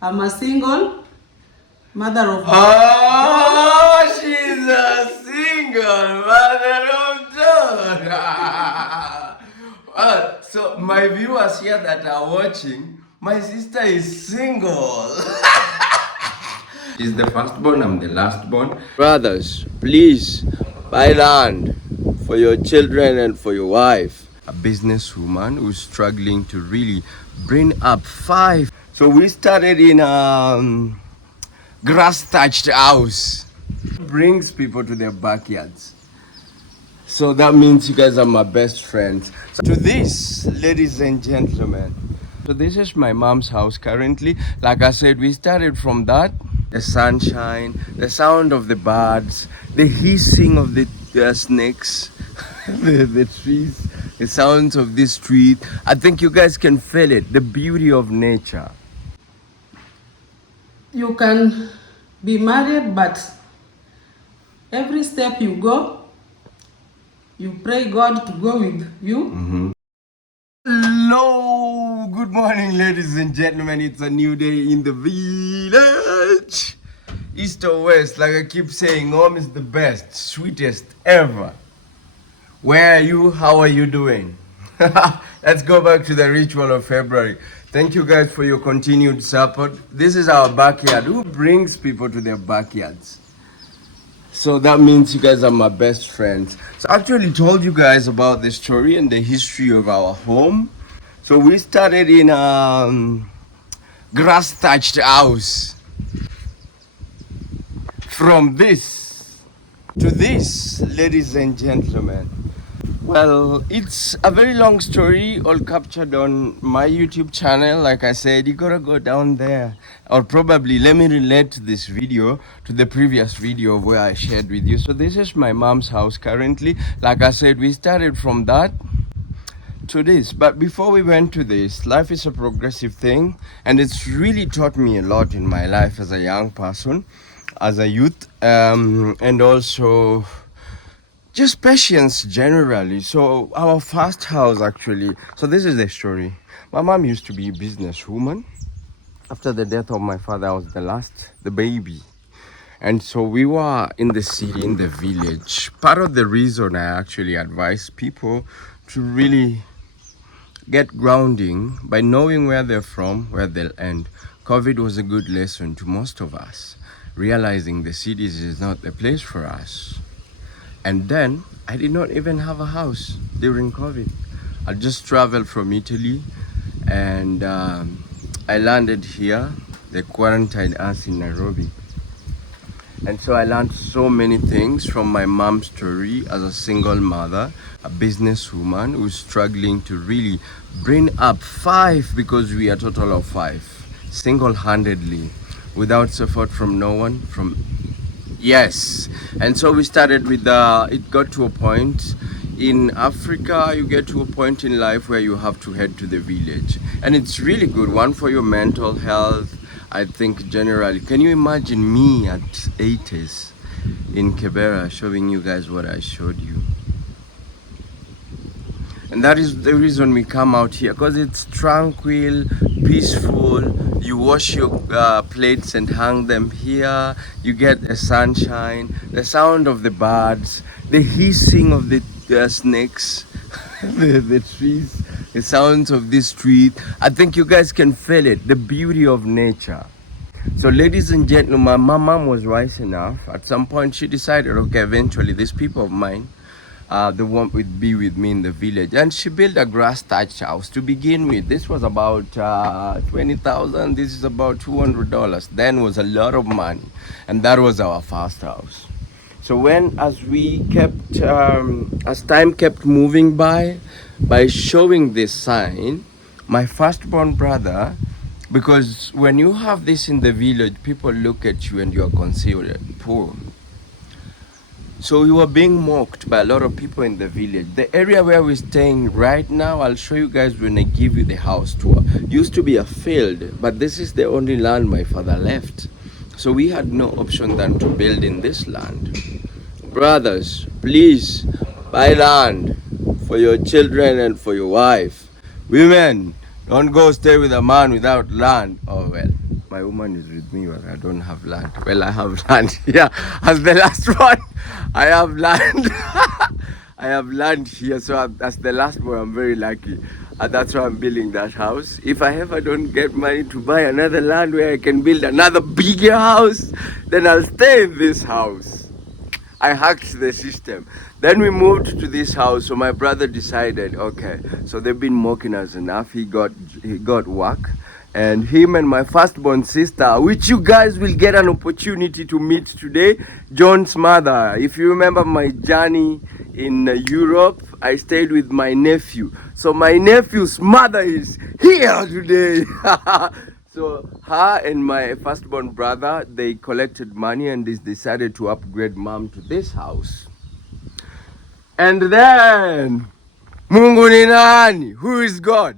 I'm a single mother of... Oh, she's a single mother of daughter. Well, so my viewers here that are watching, my sister is single. She's the firstborn, I'm the lastborn. Brothers, please buy land for your children and for your wife. A businesswoman who's struggling to really bring up 5. So we started in grass-thatched house. Brings people to their backyards. So that means you guys are my best friends. So to this, ladies and gentlemen, so this is my mom's house currently. Like I said, we started from that. The sunshine, the sound of the birds, the hissing of the snakes, the trees, the sounds of this street. I think you guys can feel it, the beauty of nature. You can be married, but every step you go, you pray God to go with you. Hello, good morning, ladies and gentlemen. It's a new day in the village. East or west, like I keep saying, home is the best, sweetest ever. Where are you? How are you doing? Let's go back to the ritual of February. Thank you guys for your continued support. This is our backyard. Who brings people to their backyards? So that means you guys are my best friends. So I actually told you guys about the story and the history of our home. So we started in a grass-thatched house. From this to this, ladies and gentlemen. Well, it's a very long story, all captured on my YouTube channel. Like I said, you gotta go down there. Or probably, let me relate this video to the previous video of where I shared with you. So this is my mom's house currently. Like I said, we started from that to this. But before we went to this, life is a progressive thing. And it's really taught me a lot in my life as a young person, as a youth, and also just patience generally. So our first house actually, so this is the story. My mom used to be a businesswoman. After the death of my father, I was the baby. And so we were in the city, in the village. Part of the reason I actually advise people to really get grounding by knowing where they're from, where they'll end. COVID was a good lesson to most of us, realizing the cities is not the place for us. And then I did not even have a house during COVID. I just traveled from Italy and I landed here. They quarantined us in Nairobi. And so I learned so many things from my mom's story as a single mother, a businesswoman who's struggling to really bring up 5, because we are a total of 5, single-handedly, without support from no one, Yes, and so we started with it got to a point in Africa, you get to a point in life where you have to head to the village. And it's really good, one for your mental health, I think generally. Can you imagine me at 80s in Kibera showing you guys what I showed you? And that is the reason we come out here, because it's tranquil, peaceful. You wash your plates and hang them here. You get the sunshine, the sound of the birds, the hissing of the snakes, the trees, the sounds of this street. I think you guys can feel it, the beauty of nature. So ladies and gentlemen, my mom was wise enough. At some point she decided, okay, eventually these people of mine, they won't be with me in the village, and she built a grass thatched house to begin with. This was about 20,000. This is about $200. Then was a lot of money, and that was our first house. So as time kept moving by showing this sign, my firstborn brother, because when you have this in the village, people look at you and you are considered poor. So we were being mocked by a lot of people in the village. The area where we're staying right now, I'll show you guys when I give you the house tour. Used to be a field, but this is the only land my father left. So we had no option than to build in this land. Brothers, please buy land for your children and for your wife. Women, don't go stay with a man without land. Oh well. My woman is with me, but I don't have land. Well, I have land. Yeah, as the last one, I have land. I have land here, so as the last one, I'm very lucky. And that's why I'm building that house. If I ever don't get money to buy another land where I can build another bigger house, then I'll stay in this house. I hacked the system. Then we moved to this house, so my brother decided, okay, so they've been mocking us enough. He got work. And him and my firstborn sister, which you guys will get an opportunity to meet today, John's mother. If you remember my journey in Europe, I stayed with my nephew. So my nephew's mother is here today. So her and my firstborn brother, they collected money and they decided to upgrade mom to this house. And then, Mungu ni nani? Who is God?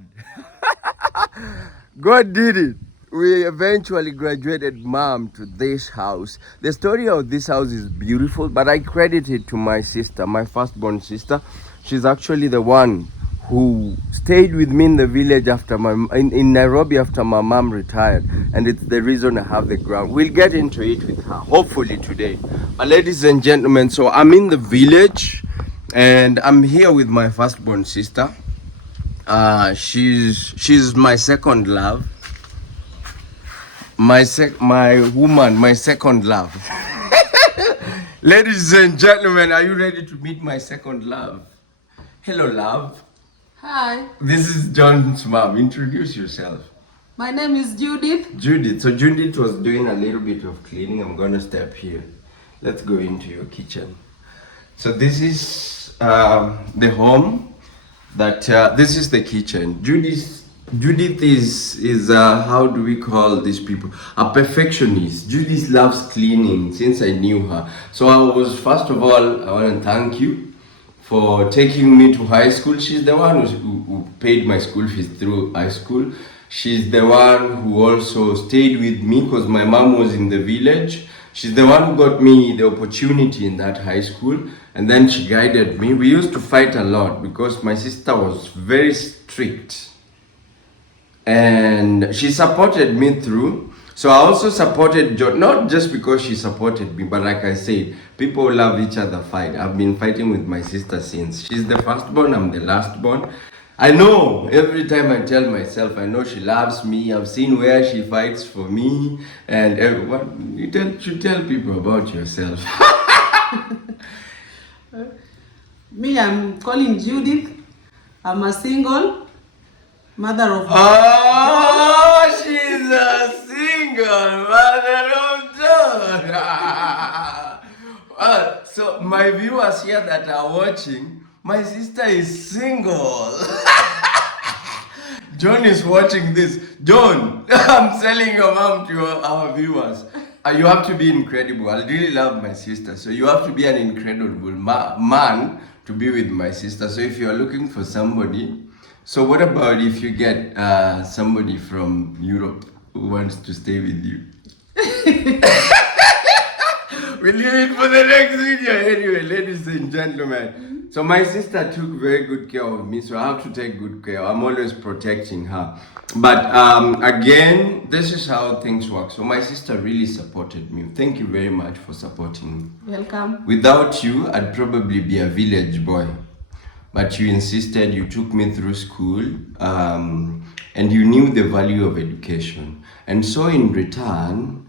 God did it. We eventually graduated mom to this house. The story of this house is beautiful, but I credit it to my sister, my firstborn sister. She's actually the one who stayed with me in the village after in Nairobi after my mom retired, and it's the reason I have the ground. We'll get into it with her, hopefully today. But ladies and gentlemen, so I'm in the village, and I'm here with my firstborn sister. She's my second love. My woman, my second love. Ladies and gentlemen, are you ready to meet my second love? Hello, love. Hi. This is John's mom. Introduce yourself. My name is Judith. Judith. So Judith was doing a little bit of cleaning. I'm gonna step here. Let's go into your kitchen. So this is the home. This is the kitchen. Judith is how do we call these people? A perfectionist. Judith loves cleaning since I knew her. So first of all, I want to thank you for taking me to high school. She's the one who paid my school fees through high school. She's the one who also stayed with me because my mom was in the village. She's the one who got me the opportunity in that high school, and then she guided me. We used to fight a lot because my sister was very strict, and she supported me through. So I also supported John, not just because she supported me, but like I said, people love each other fight. I've been fighting with my sister since. She's the firstborn, I'm the lastborn. I know, every time I tell myself, I know she loves me. I've seen where she fights for me. And everyone, you should tell people about yourself. Me, I'm calling Judith. I'm a single mother of... Oh, she's a single mother of two. So my viewers here that are watching, my sister is single. John is watching this. John, I'm selling your mom to our viewers. You have to be incredible. I really love my sister. So you have to be an incredible man to be with my sister. So if you're looking for somebody, so what about if you get somebody from Europe who wants to stay with you? We'll leave it for the next video. Anyway, ladies and gentlemen. So my sister took very good care of me, so I have to take good care. I'm always protecting her. But again, this is how things work. So my sister really supported me. Thank you very much for supporting me. Welcome. Without you, I'd probably be a village boy. But you insisted, you took me through school, and you knew the value of education. And so in return,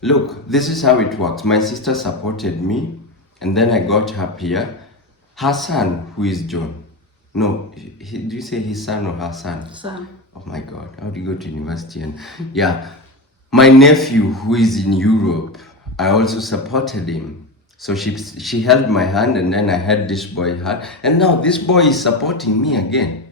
look, this is how it works. My sister supported me, and then I got her here. Her son, who is John. No, do you say his son or her son? Son. Oh my God, how do you go to university? And yeah, my nephew, who is in Europe, I also supported him. So she held my hand, and then I held this boy's hand, and now this boy is supporting me again.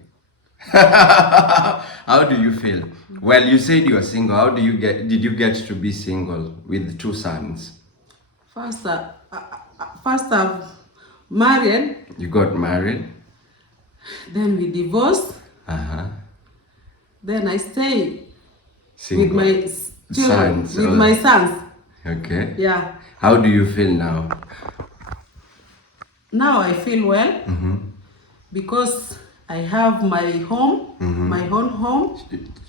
How do you feel? Well, you said you are single. How did you get to be single with two sons? First I've married. You got married? Then we divorced. Then I stay Single. with my children, Sons, with my sons. Okay. Yeah. How do you feel now? Now I feel well because I have my home, my own home.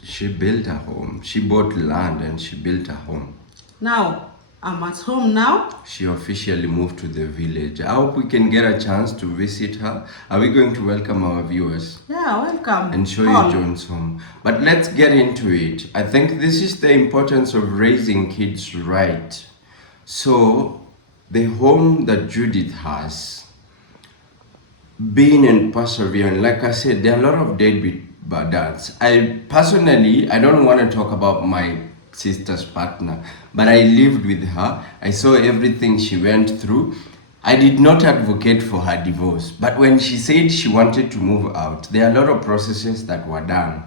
She built a home. She bought land and she built a home. Now, I'm at home now. She officially moved to the village. I hope we can get a chance to visit her. Are we going to welcome our viewers? Yeah, welcome. And show all. you John's home. But let's get into it. I think this is the importance of raising kids right. So, the home that Judith has, being and persevering, like I said, there are a lot of deadbeat dads. I don't want to talk about my sister's partner, but I lived with her. I saw everything she went through. I did not advocate for her divorce, but when she said she wanted to move out, there are a lot of processes that were done.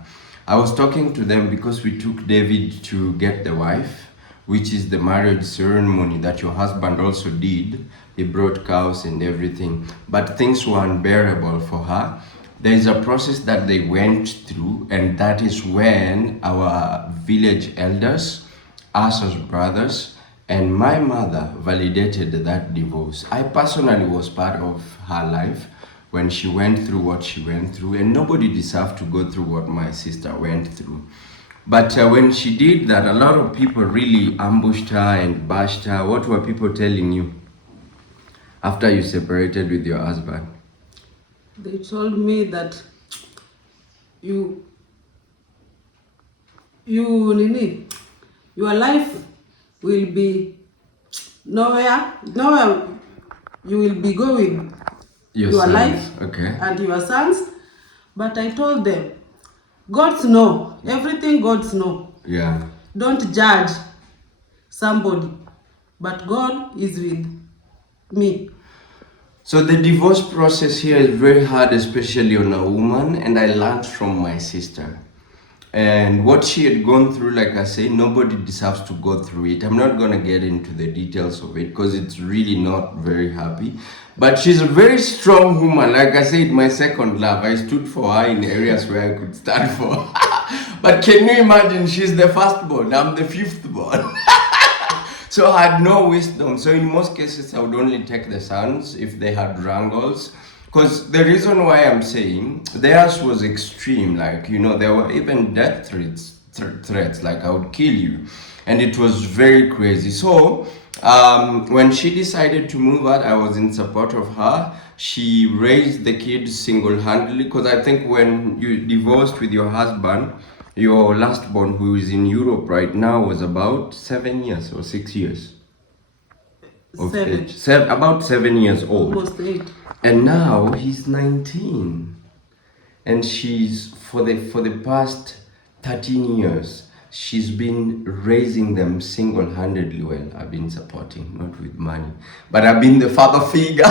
I was talking to them because we took David to get the wife, which is the marriage ceremony that your husband also did. He brought cows and everything, but things were unbearable for her. There is a process that they went through, and that is when our village elders, us as brothers, and my mother validated that divorce. I personally was part of her life when she went through what she went through, and nobody deserved to go through what my sister went through. But when she did that, a lot of people really ambushed her and bashed her. What were people telling you after you separated with your husband? They told me that your life will be nowhere you will be going your sons. life Okay. and your sons. But I told them, God's know, everything God's know. Yeah. Don't judge somebody, but God is with me. So the divorce process here is very hard, especially on a woman, and I learned from my sister. And what she had gone through, like I say, nobody deserves to go through it. I'm not going to get into the details of it because it's really not very happy. But she's a very strong woman. Like I said, my second love. I stood for her in areas where I could stand for her. But can you imagine, she's the firstborn, I'm the fifthborn. So I had no wisdom. So in most cases, I would only take the sons if they had wrangles. Because the reason why I'm saying theirs was extreme, like, there were even death threats, like I would kill you. And it was very crazy. So when she decided to move out, I was in support of her. She raised the kids single-handedly, because I think when you divorced with your husband, your last born, who is in Europe right now, was about 7 years or 6 years of age. About 7 years old. Almost 8. And now he's 19. And she's, for the past 13 years, she's been raising them single-handedly. Well, I've been supporting, not with money, but I've been the father figure.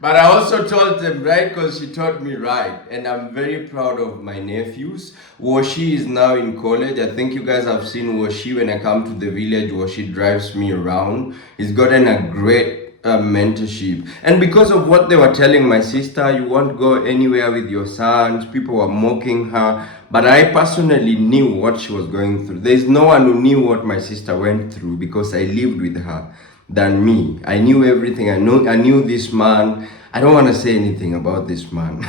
But I also told them, right, because she taught me right. And I'm very proud of my nephews. Washi is now in college. I think you guys have seen Washi when I come to the village. Washi drives me around. He's gotten a great mentorship. And because of what they were telling my sister, you won't go anywhere with your sons. People were mocking her. But I personally knew what she was going through. There's no one who knew what my sister went through because I lived with her than me. I knew everything. I knew this man. I don't want to say anything about this man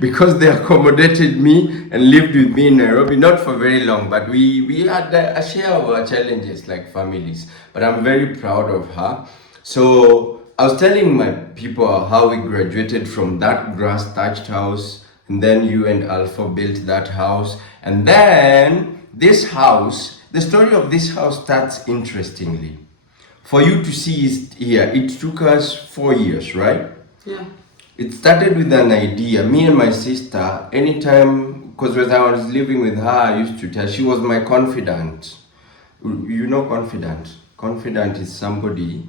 because they accommodated me and lived with me in Nairobi, not for very long, but we had a share of our challenges like families. But I'm very proud of her. So I was telling my people how we graduated from that grass thatched house, and then you and Alpha built that house, and then this house. The story of this house starts interestingly. For you to see it here, it took us 4 years, right? Yeah. It started with an idea. Me and my sister, anytime, because when I was living with her, I used to tell, she was my confidant. You know confidant? Confidant is somebody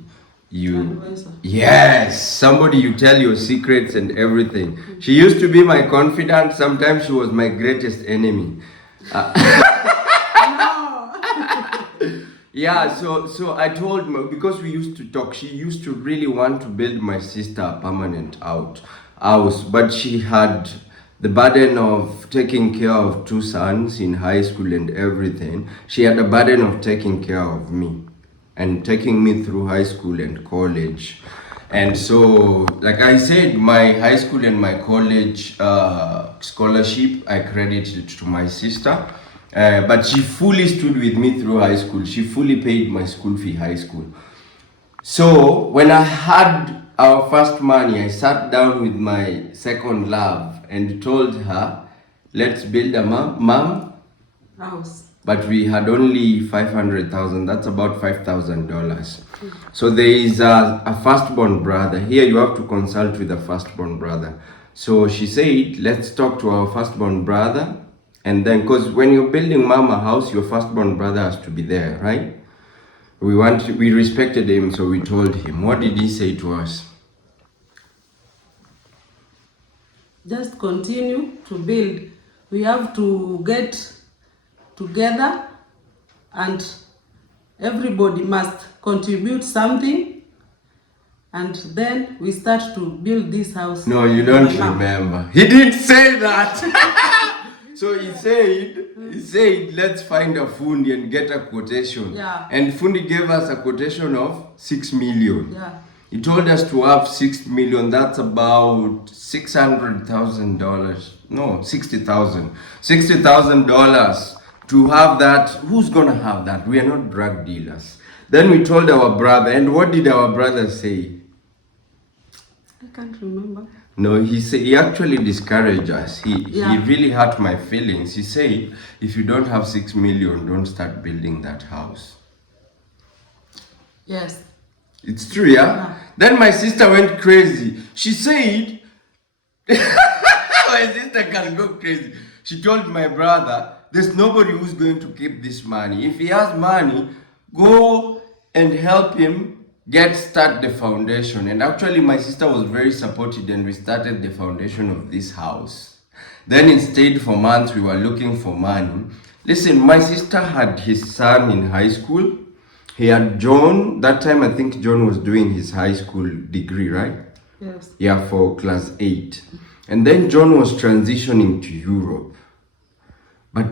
somebody you tell your secrets and everything. She used to be my confidant. Sometimes she was my greatest enemy. Yeah, so I told her, because we used to talk, she used to really want to build my sister a permanent house, but she had the burden of taking care of 2 sons in high school and everything. She had a burden of taking care of me and taking me through high school and college. And so, like I said, my high school and my college scholarship, I credit it to my sister. But she fully stood with me through high school. She fully paid my school fee high school. So when I had our first money, I sat down with my second love and told her, let's build a mom House. but we had only 500,000. That's about $5,000. So there is a firstborn brother. Here you have to consult with the firstborn brother. So she said, let's talk to our firstborn brother. And then, because when you're building mama house, your firstborn brother has to be there, right? We respected him, so we told him. What did he say to us? Just continue to build. We have to get together and everybody must contribute something, and then we start to build this house. No, you don't remember. He didn't say that. So he said, let's find a fundi and get a quotation. Yeah. And fundi gave us a quotation of 6 million. Yeah. He told us to have 6 million. That's about $600,000. No, 60,000. $60,000 to have that. Who's gonna have that? We are not drug dealers. Then we told our brother, and what did our brother say? I can't remember. No, he actually discouraged us. He Yeah. really hurt my feelings. He said, if you don't have 6 million, don't start building that house. Yes. It's true, yeah? Then my sister went crazy. She said, my sister can go crazy. She told my brother, there's nobody who's going to keep this money. If he has money, go and help him start the foundation. And actually my sister was very supportive, and we started the foundation of this house. Then instead, for months we were looking for money. Listen, my sister had his son in high school. He had John. That time I think John was doing his high school degree, right? Yes. Yeah, for class 8. And then John was transitioning to Europe. But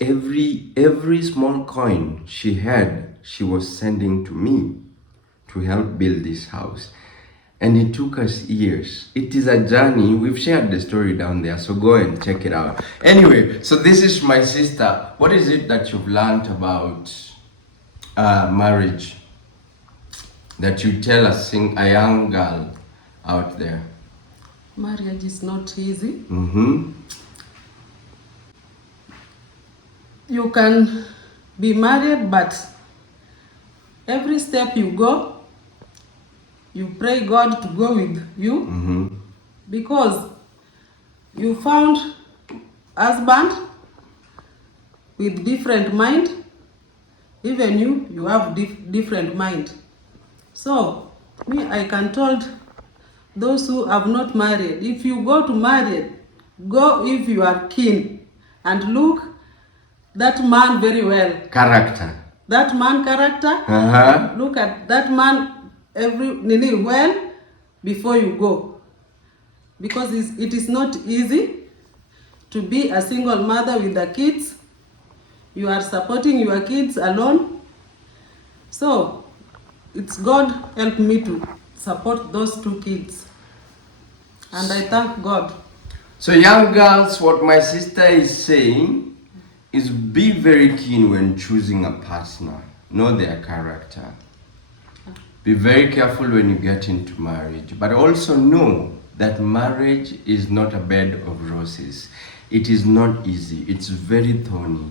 every small coin she had, she was sending to me to help build this house. And it took us years. It is a journey. We've shared the story down there, so go and check it out. Anyway, so this is my sister. What is it that you've learned about marriage that you tell a young girl out there? Marriage is not easy. Mm-hmm. You can be married, but every step you go, you pray God to go with you. Mm-hmm. Because you found husband with different mind. Even you have different mind. So me, I can told those who have not married, if you go to marry, go if you are keen and look that man very well. Character. That man character. Uh-huh. Look at that man well before you go, because it is not easy to be a single mother with the kids. You are supporting your kids alone. So it's God help me to support those 2 kids, and I thank God. So young girls, what my sister is saying is be very keen when choosing a partner. Know their character. Be very careful when you get into marriage, but also know that marriage is not a bed of roses. It is not easy. It's very thorny.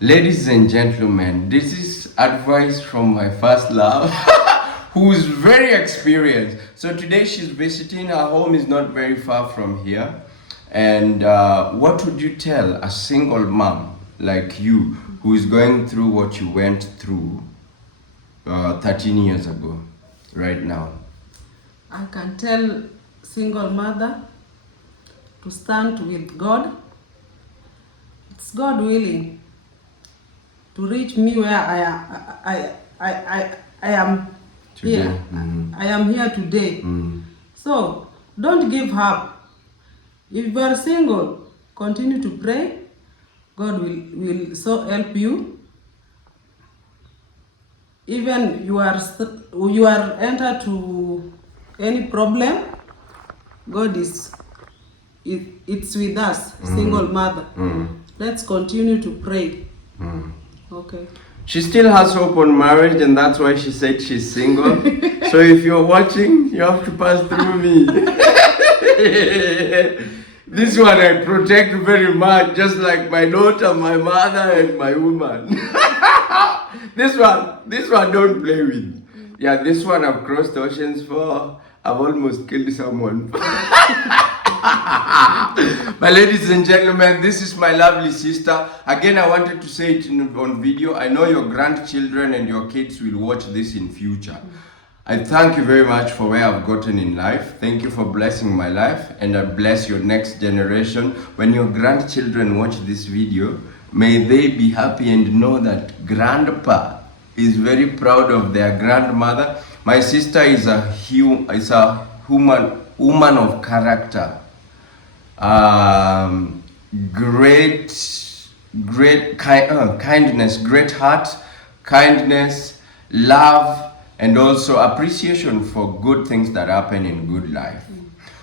Ladies and gentlemen, this is advice from my first love, who is very experienced. So today she's visiting. Her home is not very far from here. And what would you tell a single mom like you who is going through what you went through 13 years ago, right now? I can tell single mother to stand with God. It's God willing to reach me where I am Today. here. Mm-hmm. I am here today. Mm. So don't give up. If you are single, continue to pray. God will so help you. even you are entered to any problem, God is it's with us, single mother. Let's continue to pray. Okay. She still has hope on marriage, and that's why she said she's single. So if you're watching, you have to pass through me. This one I protect very much, just like my daughter, my mother, and my woman. This one don't play with. Yeah, this one I've crossed oceans for. I've almost killed someone. My ladies and gentlemen, this is my lovely sister. Again, I wanted to say it on video. I know your grandchildren and your kids will watch this in future. I thank you very much for where I've gotten in life. Thank you for blessing my life, and I bless your next generation. When your grandchildren watch this video, may they be happy and know that grandpa is very proud of their grandmother. My sister is a woman of character. Kindness, great heart, kindness, love, and also appreciation for good things that happen in good life.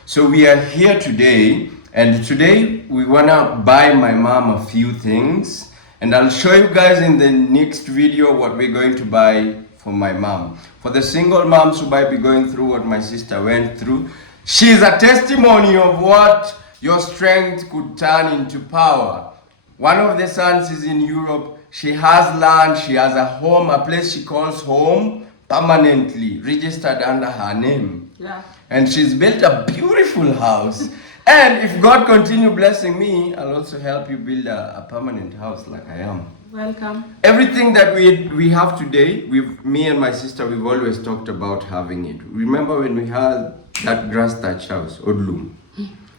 So we are here today, and today we wanna buy my mom a few things, and I'll show you guys in the next video what we're going to buy for my mom. For the single moms who might be going through what my sister went through, she's a testimony of what your strength could turn into power. One of the sons is in Europe. She has land, she has a home, a place she calls home, permanently registered under her name. Yeah. And she's built a beautiful house. And if God continue blessing me, I'll also help you build a permanent house like I am. Welcome. Everything that we have today, me and my sister, we've always talked about having it. Remember when we had that grass thatched house, Odlum?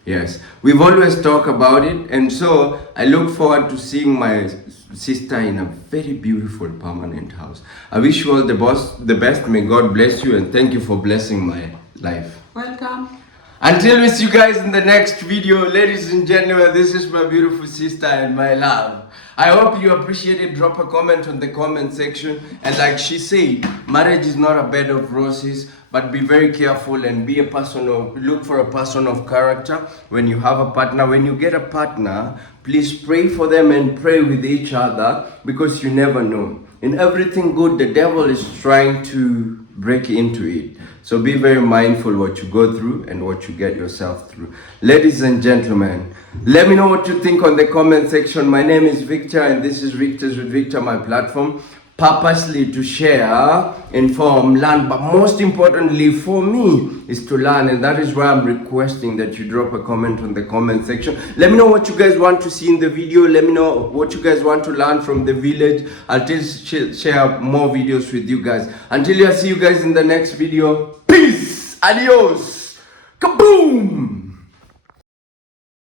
Yes, we've always talked about it, and so I look forward to seeing my sister in a very beautiful permanent house. I wish you all the best. May God bless you, and thank you for blessing my life. Welcome. Until we see you guys in the next video, ladies and gentlemen, this is my beautiful sister and my love. I hope you appreciate it. Drop a comment on the comment section. And like she said, marriage is not a bed of roses, but be very careful and look for a person of character when you have a partner. When you get a partner, please pray for them and pray with each other, because you never know. In everything good, the devil is trying to break into it. So be very mindful what you go through and what you get yourself through. Ladies and gentlemen, let me know what you think on the comment section. My name is Victor, and this is Victors with Victor, my platform. Purposely to share, inform, learn, but most importantly for me is to learn, and that is why I'm requesting that you drop a comment on the comment section. Let me know what you guys want to see in the video. Let me know what you guys want to learn from the village. I'll just share more videos with you guys. Until I see you guys in the next video, peace, adios, kaboom.